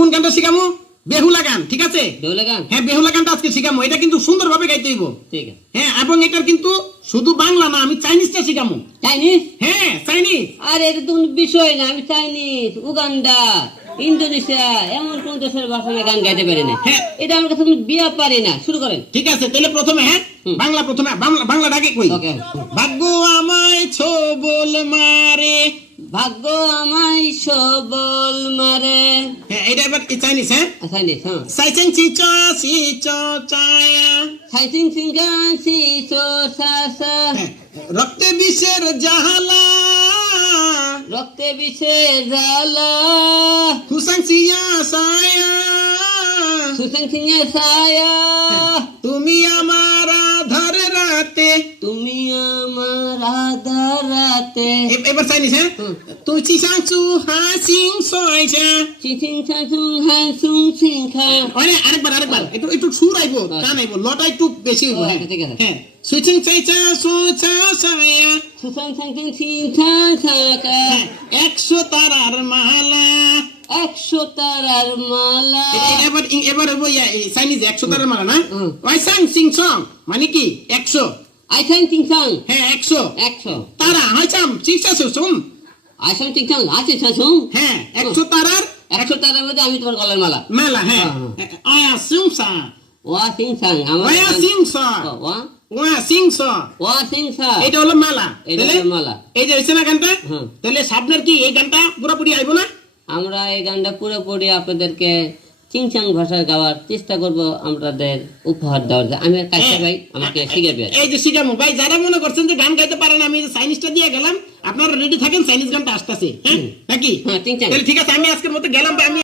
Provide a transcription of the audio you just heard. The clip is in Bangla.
কোন গানটা শিখামু? বেহুলা গান, ঠিক আছে? বেহুলা গান, হ্যাঁ বেহুলা গানটা আজকে শিখামু। এটা কিন্তু সুন্দরভাবে গাইতে হইব। ঠিক আছে। হ্যাঁ, এবং এটা কিন্তু শুধু বাংলা না, আমি চাইনিজটা শিখামু। চাইনিজ? হ্যাঁ চাইনিজ। আরে এটা তো কোনো বিষয় না, আমি চাইনিজ, উগান্ডা, ইন্দোনেশিয়া এমন কোন দেশের ভাষা গান গাইতে পারি না। হ্যাঁ। এটা আমার কাছে কোনো বিয়া পারি না। শুরু করেন। ঠিক আছে, তাহলে প্রথমে হ্যাঁ বাংলা, প্রথমে বাংলাটা আগে কই। ওকে। ভাগ্য আমায় ছোবল মারে। ভাগ্য আমায় সবল মারে। হ্যাঁ এটা এবার চাইনিজ। হ্যাঁ চাইনিজ, হ্যাঁ। সাইচেন চিচা সিচা চায়া। সাইসিং সিংগা সি সো সা সা। হ্যাঁ, রক্তে বিষের জাহালা। রক্তে বিষে জ্বালা। খুসাং সিয়া সায়া। সুসং সিংহে ছায়া। তুমি আমার আধার রাতে। তুমি আমার আধা রাতে। এবার চাইনিজ। হ্যাঁ তুই চিসাং চু হা সিং সয়জা। চিচিং চাচুং হান সুং সিং খা। আরেকবার একটু সুর আইবো, টান আইবো, লটা একটু বেশি হইবো। হ্যাঁ ঠিক আছে। হ্যাঁ সুইচিং চাইচা সুচা সায়া। সুসং সাং সিং ছা ছা কা। 100 তারার মালা। 100 তারার মালা। এবার হইবো চাইনিজ 100 তারার মালা না। ওই সাং সিং সং মানে কি 100। আই সাং সিং সাং। হ্যাঁ 100 100 তারা হয় চাম চিকসা সুম। আই সাং সিং সাং আছে চাচুং। হ্যাঁ 100 তারার 100 তারার মধ্যে আমি তোমার গলার মালা। মেলা। হ্যাঁ আয়া সিং সা। ওয়া সিং সাং আমার। ওয়া সিং সা। ওয়া ওয়া সিং সা। ওয়া সিং সা। এটা হলো মেলা। এটা হলো মালা। এই যে হইছে না গানটা। হ্যাঁ। তাহলে সাবনের কি এই গানটা পুরোপুরি আইবো না? আমরা এই গানটা পুরোপুরি আপনাদেরকে চিংচাং ভাষায় গাওয়ার চেষ্টা করব, আমাদের উপহার দেওয়ার। আমি কাছে ভাই আমাকে শিখাবে। এই যে শিখামু ভাই, যারা মনে করছেন যে গান গাইতে পারেন, আমি চাইনিজটা দিয়ে গেলাম, আপনারা রেডি থাকেন, চাইনিজ গানটা আসতেছে। হ্যাঁ নাকি? হ্যাঁ চিংচাং। তাহলে ঠিক আছে, আমি আজকের মতো গেলাম ভাই। আমি